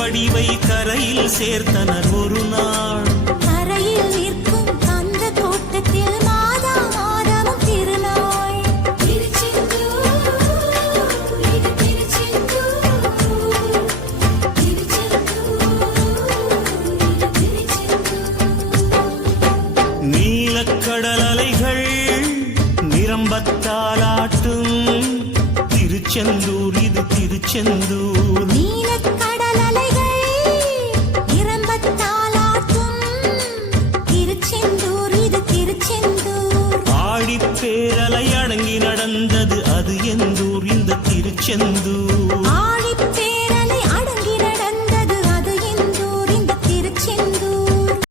வடிவை கரையில் சேர்த்தனர் ஒரு நாள். கரையில் நிற்கும் அந்த தோட்டத்தில் மாதா மாதமும் திருநாள். நீலக்கடல் அலைகள் நிரம்பத்தாலாட்டும் திருச்செந்தூர், இது திருச்செந்தூர்.